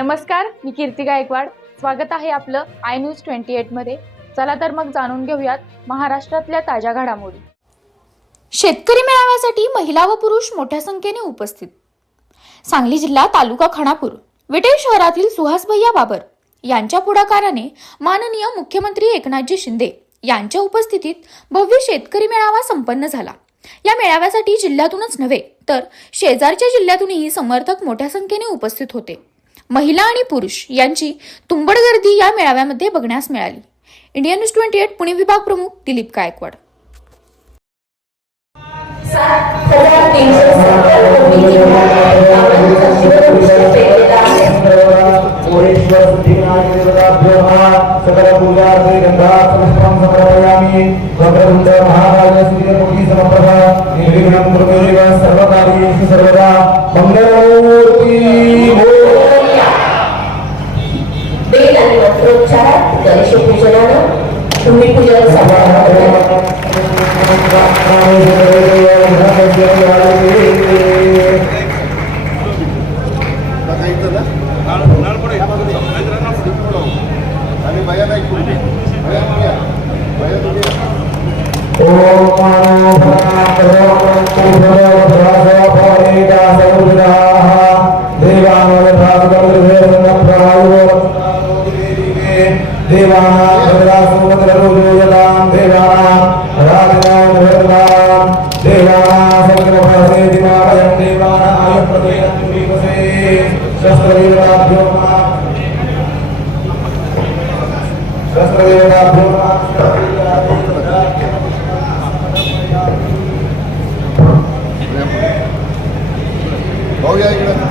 नमस्कार मी कीर्ती गायकवाड. स्वागत आहे आपलं आय न्यूज ट्वेंटी एटमध्ये चला तर मग जाणून घेऊयात महाराष्ट्रातल्या ताज्या घडामोडी. शेतकरी मेळाव्यासाठी महिला व पुरुष मोठ्या संख्येने उपस्थित. सांगली जिल्हा तालुका खणापूर विटे शहरातील सुहास भैया बाबर यांच्या पुढाकाराने माननीय मुख्यमंत्री एकनाथजी शिंदे यांच्या उपस्थितीत भव्य शेतकरी मेळावा संपन्न झाला. या मेळाव्यासाठी जिल्ह्यातूनच नव्हे तर शेजारच्या जिल्ह्यातूनही समर्थक मोठ्या संख्येने उपस्थित होते. महिला आणि पुरुष यांची तुंबड गर्दी या मेळाव्यामध्ये बघण्यास मिळाली. Indian news twenty eight Pune विभाग प्रमुख दिलीप गायकवाड. सर्वदा हजार आणि मंत्रोच्चारात गणेश पूजनानं तुम्ही पूजन आहे सर्वदा मंगलमूर्ती वेद आणि मंत्रोच्चारात गणेश पूजनानं भूमिपूजन समारंभ आणि भया नाही कुठे भया भया भया तुम्ही भाऊ या इकडं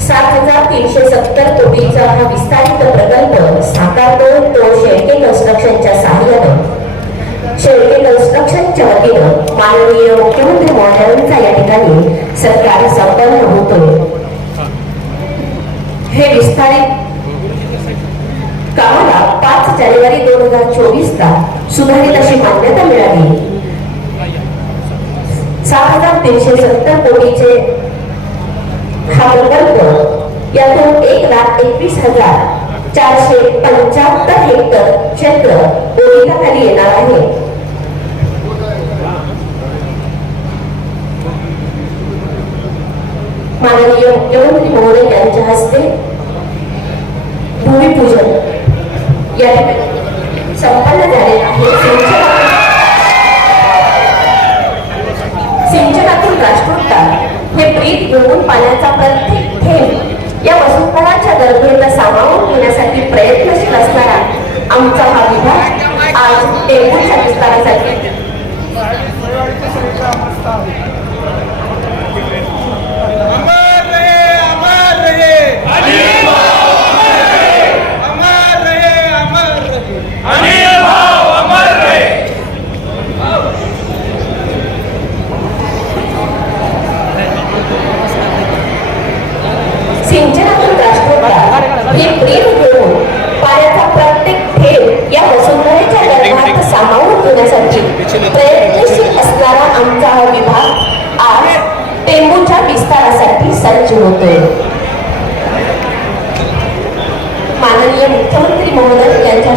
सात हजार तीनशे सत्तर कोटीचा हा विस्तारित प्रकल्प साकारतो तो शेळके कन्स्ट्रक्शनच्या सहाय्यानं. शेळके कन्स्ट्रक्शनच्या वतीनं माननीय मुख्यमंत्री महोदयांचा या ठिकाणी सत्कार संपन्न होतोय हे विस्तारित कामाला पाच जानेवारी दोन हजार चोवीस ला सुधारित अशी मान्यता मिळाली. सात हजार तीनशे सत्तर कोटीचे हा प्रकल्प यातून एक लाख एकवीस हज़ार चारशे पंच्याहत्तर हेक्टर क्षेत्र ओळीखाली येणार आहे. माननीय मुख्यमंत्री महोदय यांच्या हस्ते भूमिपूजन. या ठिकाणी संपन्न झाले आहे. सिंचन- सिंचनातून राष्ट्रोत्ता हे प्रीत घेऊन पाण्याचा प्रत्येक थेंब या वसुंधराच्या गर्भेला सामावून घेण्यासाठी प्रयत्नशील असणारा आमचा हा विभाग आज टेंबूच्या विस्तारासाठी सिंचनातून राष्ट्रोत्ता हे प्रेम घेऊन पाण्याचा प्रत्येक थेट या वसुंधरेच्या गर्भात सामावून घेण्यासाठी प्रयत्नशील असणारा आमचा हा विभाग आज टेंबूच्या विस्तारासाठी सज्ज होतोय माननीय मुख्यमंत्री महोदय यांच्या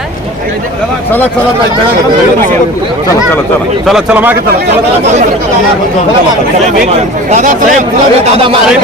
चला चला ताई, चला चला चला चला चला चला मागे चला दादा साहेब दादा मागे